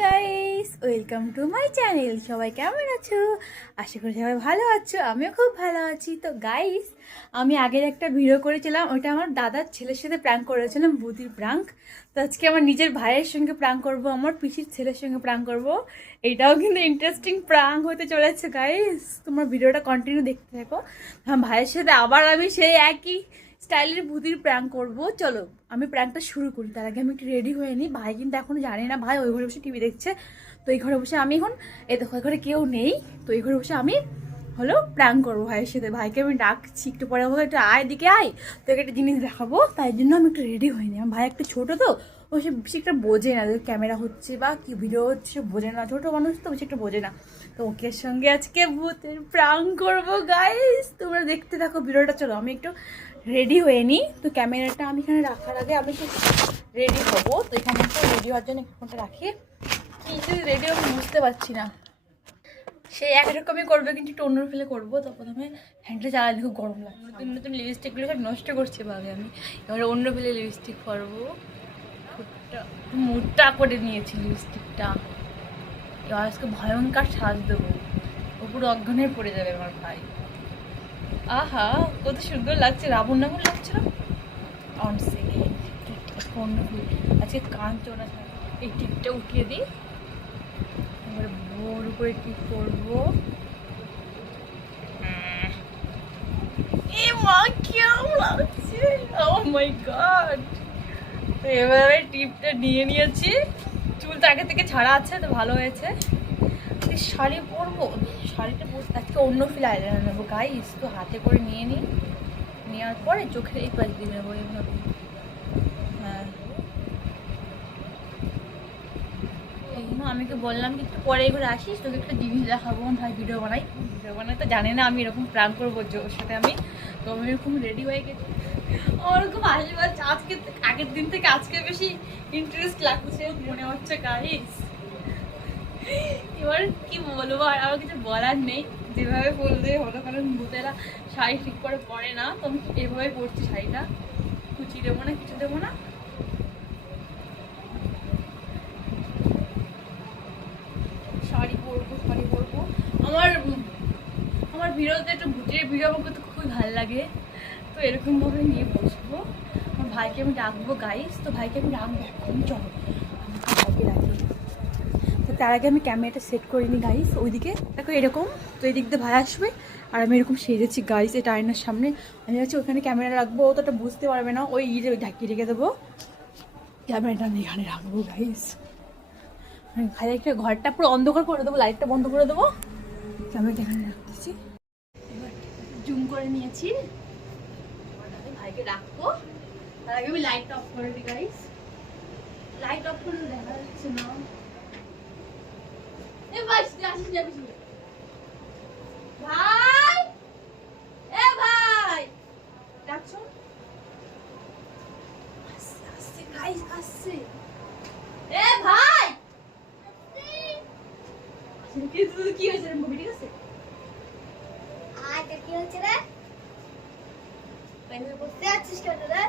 Guys, welcome to my channel. সবাই কেমন আছো? আশা করি সবাই ভালো আছো। আমিও খুব ভালো আছি। তো গাইস, আমি আগের একটা ভিডিও করেছিলাম, ওটা আমার দাদার ছেলের সাথে প্র্যাঙ্ক করেছিলাম, বুদির প্র্যাঙ্ক। তো আজকে আমার নিজের ভাইয়ের সঙ্গে প্র্যাঙ্ক করব, আমার পিসির ছেলের সঙ্গে প্র্যাঙ্ক করব। এটাও কিন্তু ইন্টারেস্টিং প্র্যাঙ্ক হতে চলেছে গাইস। তোমার ভিডিওটা কন্টিনিউ দেখতে থাকো। ভাইয়ের সাথে আবার আমি সেই একই স্টাইলের ভূতির প্র্যাঙ্ক করবো। চলো আমি প্র্যাঙ্কটা শুরু করি। তার আগে আমি একটু রেডি হয়ে নিই। ভাই কিন্তু এখনো জানে না, ভাই ওই ঘরে বসে টিভি দেখছে। তো এই ঘরে বসে আমি এখন, এই দেখো এই ঘরে কেউ নেই, তো এই ঘরে বসে আমি হলো প্র্যাঙ্ক করবো ভাইয়ের সাথে। ভাইকে আমি ডাকছি, একটু পরে আমাকে একটু আয় দিকে আয়, তোকে একটা জিনিস দেখাবো। তাই জন্য আমি একটু রেডি হইনি। আমার ভাই একটু ছোটো, তো ও সে বেশি একটা বোঝে না, ক্যামেরা হচ্ছে বা কি ভিডিও হচ্ছে সে বোঝে না, ছোটো মানুষ তো বেশি একটা বোঝে না। তো ওকে সঙ্গে আজকে ভূতের প্র্যাঙ্ক করবো গাইস। তোমরা দেখতে থাকো ভিডিওটা। চলো আমি একটু রেডি হয়ে নিই। তো ক্যামেরাটা আমি এখানে রাখার আগে আমি একটু রেডি হবো। তো এখানে একটা রেডি হওয়ার জন্য ফোনটা রাখি। কি যদি রেডি আমি বুঝতে পারছি না। সে একরকমই করবে, কিন্তু একটু অন্য ফেলে করবো। তো প্রথমে হ্যান্ডটা চালালে খুব গরম লাগে। নতুন নতুন লিপস্টিকগুলো সব নষ্ট করছে ভাবে আমি। এবারে অন্য ফেলে লিপস্টিক করবো। মুডটা করে নিয়েছি লিপস্টিকটা। এবার আজকে ভয়ঙ্কর সাজ দেবো। ও পুরো অজ্ঞান হয়ে পড়ে যাবে আমার ভাই। আহা, কত সুন্দর লাগছে, রাবণ রাবণ লাগছে না? অন সেকেন্ড আজকে কান চোনা, এই টিপটা উঠিয়ে দিই। এবার বড় করে টিপ করবো। এ মা, কেমন লাগছে! ও মাই গড! এভাবে টিপটা নিয়ে নিয়েছি। চুলটা আগে থেকে ছাড়া আছে, তো ভালো হয়েছে। শাড়ি পরবো, শাড়িটা পরতে আজকে অন্য ফিল আইলাইনার নেবো গাইস। তো হাতে করে নিয়ে নিই, নেওয়ার পরে চোখের এই পাশ দিয়ে নেবো এইভাবে। হ্যাঁ, এই জন্য আমি তো বললাম কি একটু পরে এগুলো আসিস, তোকে একটা জিনিস দেখাবো। ভাই ভিডিও বানাই তো জানে না আমি এরকম প্র্যাঙ্ক করবো ওর সাথে আমি। তো আমি এরকম রেডি হয়ে গেছি। আমার এরকম হাসি পাচ্ছে আজকে, আগের দিন থেকে আজকে বেশি ইন্টারেস্ট লাগছে মনে হচ্ছে গাইস। এবার কি বলবো, আর আমার কিছু বলার নেই। যেভাবে বললে হলো, কারণ ভূতেরা শাড়ি ঠিক করে পরে না। তো আমি এভাবে পরছি শাড়িটা। কুচি দেবো না, কিছু দেবো না। শাড়ি পরবো, শাড়ি পরবো। আমার আমার ভিডিওতে একটু ভূতের ভিডিও আমার করতে খুবই ভালো লাগে। তো এরকমভাবে নিয়ে বসবো। আমার ভাইকে আমি ডাকবো গাইস। তো ভাইকে আমি ডাকবো এখন। চলো আমি ভাইকে ডাকি। তো তার আগে আমি ক্যামেরাটা সেট করিনি গাইস। ওইদিকে দেখো এরকম, তো এই দিক দিয়ে ভাই আসবে আর আমি এরকম সেজেছি গাইস এটা আয়নার সামনে। আমি হচ্ছে ওখানে ক্যামেরা রাখবো, ও তো ওটা বুঝতে পারবে না। ওই ঢাকিয়ে রেখে দেবো, ক্যামেরাটা আমি এখানে রাখবো গাইস। খালি একটা ঘরটা পুরো অন্ধকার করে দেবো, লাইটটা বন্ধ করে দেবো, ক্যামেরাটা এখানে রাখতেছি। এবার জুম করে নিয়েছি। ভাইকে ডাকবো, তার আগে আমি লাইটটা অফ করে দিই গাইস। লাইট অফ করে দেখা যাচ্ছে না। ভাই এ ভাই ডাকছো? আসছে গাইস, আসছে। এ ভাই কি হয়েছে? মুভি ঠিক আছে? কি হচ্ছে রে? বসতে আছিস কেন রে?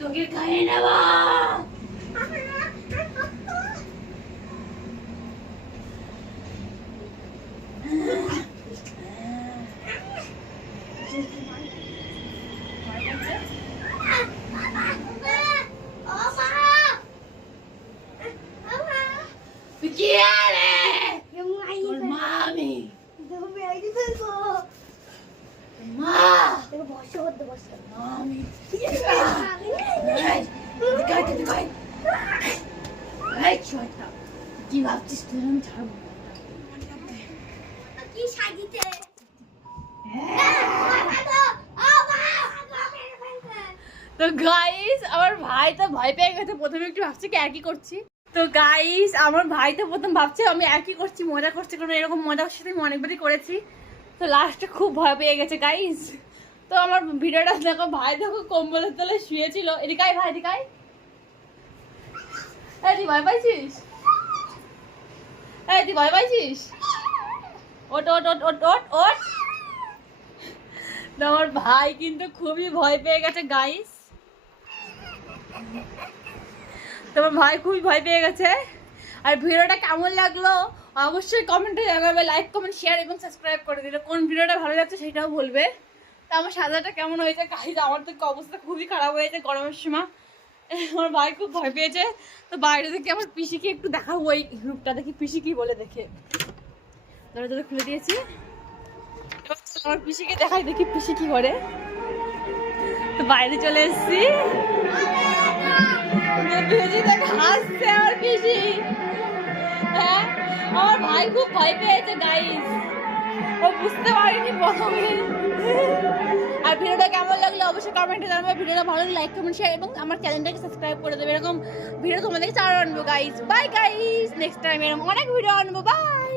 তোকে খাইয়ে নেবো। আমি ছাড়বো তো গাইস আমার ভাই তো ভয় পেয়ে গেছে, প্রথমে একটু ভাবছি কি একই করছি। তো গাইস আমার ভাই তো প্রথম ভাবছে আমি একই করছি, মজা করছি, কারণ এরকম মজার সাথে আমি অনেকবারই করেছি। তো লাস্টে খুব ভয় পেয়ে গেছে গাইস। তো আমার ভিডিওটা দেখো, ভাই দেখো কম্বলের তলায় শুয়েছিল। এদিকাই ভাই, এদিকাই। তুই ভয় পাইছিস? তুই ভয় পাইছিস? ওট ওট ওট ওট ওট ওট। আমার ভাই কিন্তু খুবই ভয় পেয়ে গেছে গাইস। তোমার ভাই খুবই ভয় পেয়ে গেছে। আর ভিডিওটা কেমন লাগলো অবশ্যই কমেন্টে জানাবে, লাইক কমেন্ট শেয়ার এবং সাবস্ক্রাইব করে দিলে। কোন ভিডিওটা ভালো লাগছে সেটাও বলবে। তো আমার সাজাটা কেমন হয়েছে গাইস, আমার তো অবস্থা খুবই খারাপ হয়েছে গরমের সময়। আমার ভাই খুব ভয় পেয়েছে। তো বাইরে থেকে আমার পিসিকে একটু দেখাবো ওই গ্রুপটা, দেখি পিসি কি বলে। দেখে দরজাটা খুলে দিয়েছি, আমার পিসিকে দেখাই, দেখি পিসি কি করে। তো বাইরে চলে এসেছি, হাসছে আমার পিসি। হ্যাঁ আমার ভাই খুব ভয় পেয়েছে গাইস, ও বুঝতে পারিনি প্রথমে। আর ভিডিওটা কেমন লাগলো অবশ্যই কমেন্টে জানাবে। ভিডিওটা ভালো লাগলে লাইক কমেন্ট শেয়ার এবং আমার চ্যানেলটাকে সাবস্ক্রাইব করে দেবে। এরকম ভিডিও তোমাদেরকে আরো আনবো guys. Bye guys, next time এরকম অনেক ভিডিও আনবো। বাই।